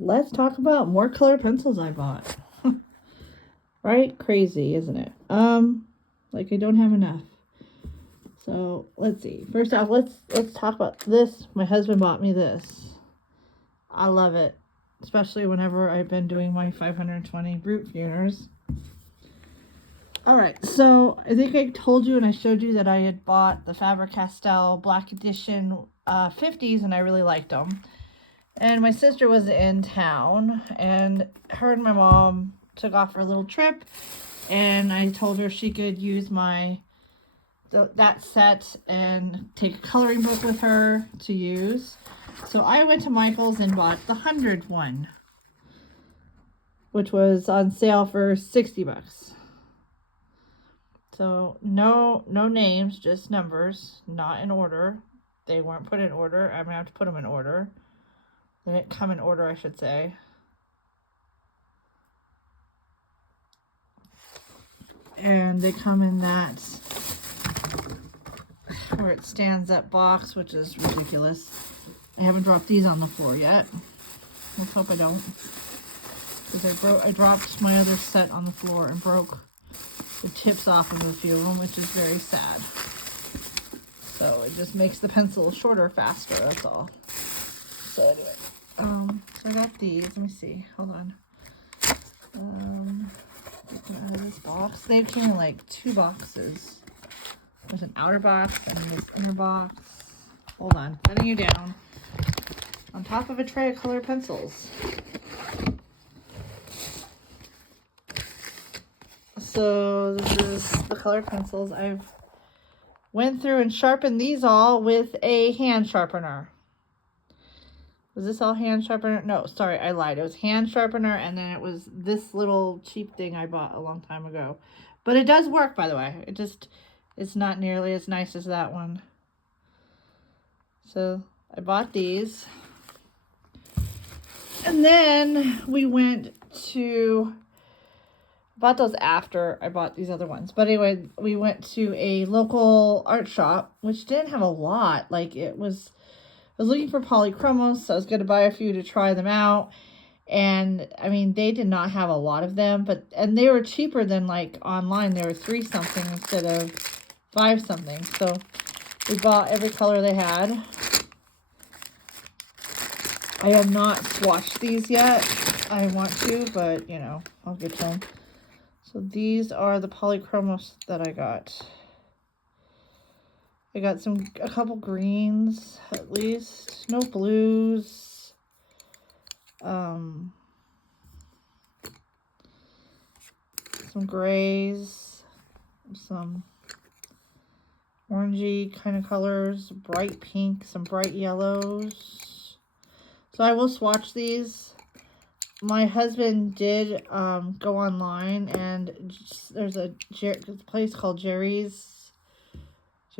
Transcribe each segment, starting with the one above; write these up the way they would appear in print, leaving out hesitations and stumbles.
let's talk about more colored pencils I bought. Right? Crazy, isn't it? Like I don't have enough. So let's see. First off, let's talk about this. My husband bought me this. I love it, especially whenever I've been doing my 520 Brute Funers. All right, so I think I told you and I showed you that I had bought the Faber-Castell Black Edition 50s, and I really liked them. And my sister was in town, and her and my mom took off for a little trip, and I told her she could use that set and take a coloring book with her to use. So I went to Michael's and bought the 100 one, which was on sale for 60 bucks. So no names, just numbers, not in order. They weren't put in order. I'm gonna have to put them in order. They didn't come in order, I should say. And they come in that where it stands up box, which is ridiculous. I haven't dropped these on the floor yet. Let's hope I don't. Because I dropped my other set on the floor and broke the tips off of a few of them, which is very sad. So it just makes the pencil shorter faster, that's all. So anyway, so I got these. Let me see. Hold on. Out of this box. They came in like 2 boxes. There's an outer box and this inner box. Hold on, setting you down on top of a tray of colored pencils. So this is the colored pencils. I've went through and sharpened these all with a hand sharpener. Was this all hand sharpener? No, sorry, I lied. It was hand sharpener, and then it was this little cheap thing I bought a long time ago. But it does work, by the way. It's not nearly as nice as that one. So I bought these. And then we went to... bought those after I bought these other ones. But anyway, we went to a local art shop, which didn't have a lot. Like I was looking for polychromos, so I was going to buy a few to try them out. And I mean, they did not have a lot of them, and they were cheaper than like online. They were 3 something instead of 5 something. So we bought every color they had. I have not swatched these yet. I want to, but you know, I'll get to them. So these are the polychromos that I got. I got a couple greens at least, no blues. Some grays, some orangey kind of colors, bright pink, some bright yellows. So I will swatch these. My husband did go online, and there's a place called Jerry's.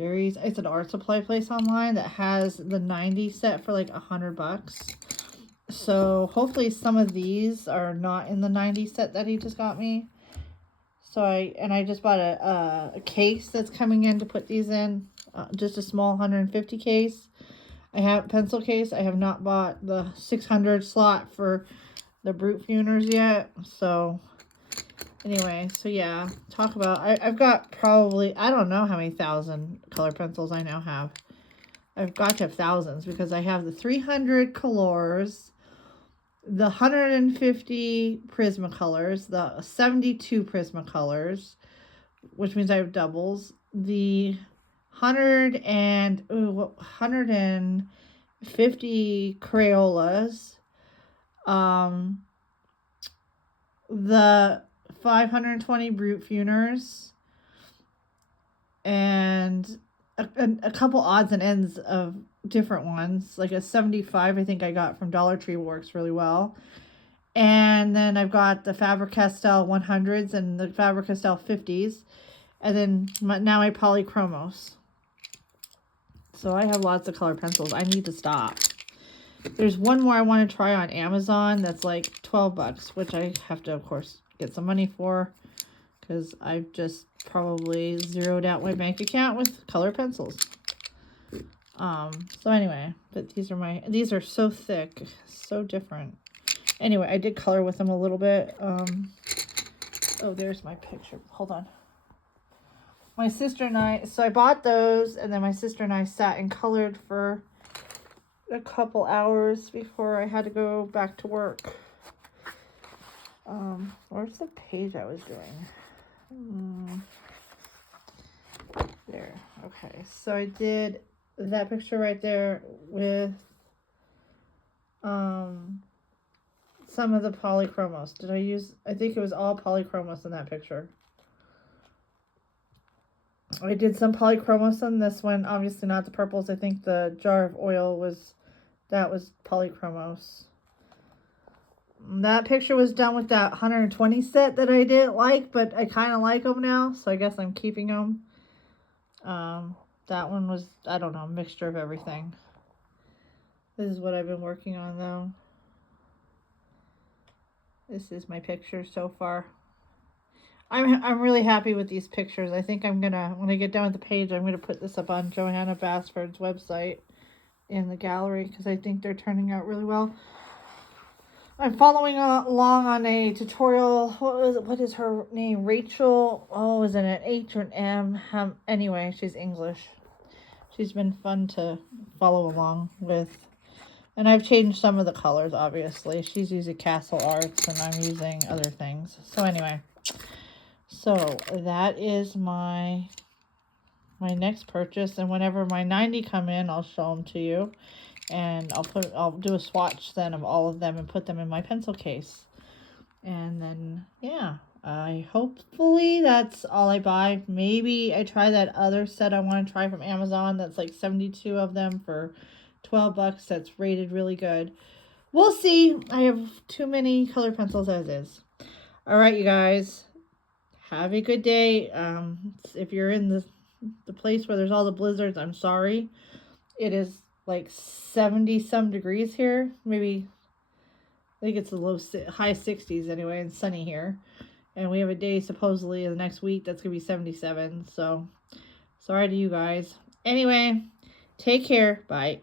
It's an art supply place online that has the 90 set for like $100. So hopefully some of these are not in the 90 set that he just got me. So I just bought a case that's coming in to put these in, just a small 150 case. I have pencil case. I have not bought the 600 slot for the Brute Funers yet. So anyway, so yeah, talk about, I've got probably, I don't know how many thousand color pencils I now have. I've got to have thousands because I have the 300 Colors, the 150 Prismacolors, the 72 Prismacolors, which means I have doubles, the 150 Crayolas, the 520 Brute Funers, and a couple odds and ends of different ones. Like a 75 I think I got from Dollar Tree works really well. And then I've got the Faber-Castell 100s and the Faber-Castell 50s. And then now my polychromos. So I have lots of color pencils. I need to stop. There's one more I want to try on Amazon that's like 12 bucks, which I have to, of course, get some money for, because I've just probably zeroed out my bank account with color pencils. So anyway, but these are so thick, so different. Anyway, I did color with them a little bit. Oh, there's my picture. Hold on. My sister and I, so I bought those, and then my sister and I sat and colored for a couple hours before I had to go back to work. Where's the page I was doing? There. Okay, so I did that picture right there with some of the polychromos. Did I use, I think it was all polychromos in that picture. I did some polychromos on this one, obviously not the purples. I think the jar of oil was, that was polychromos. That picture was done with that 120 set that I didn't like, but I kind of like them now, so I guess I'm keeping them. That one was, I don't know, a mixture of everything. This is what I've been working on, though. This is my picture so far. I'm really happy with these pictures. I think I'm gonna, when I get done with the page, I'm gonna put this up on Johanna Basford's website in the gallery, because I think they're turning out really well. I'm following along on a tutorial. What is her name? Rachel. Oh, is it an H or an M? Anyway, she's English. She's been fun to follow along with. And I've changed some of the colors, obviously. She's using Castle Arts, and I'm using other things. So anyway. So that is my next purchase. And whenever my 90 come in, I'll show them to you. And I'll do a swatch then of all of them and put them in my pencil case. And then, yeah, hopefully that's all I buy. Maybe I try that other set I want to try from Amazon. That's like 72 of them for $12. That's rated really good. We'll see. I have too many color pencils as is. All right, you guys. Have a good day. If you're in the place where there's all the blizzards, I'm sorry. It is like 70 some degrees here. Maybe, I think it's high 60s anyway, and sunny here. And we have a day supposedly in the next week that's gonna be 77. So sorry to you guys. Anyway, take care. Bye.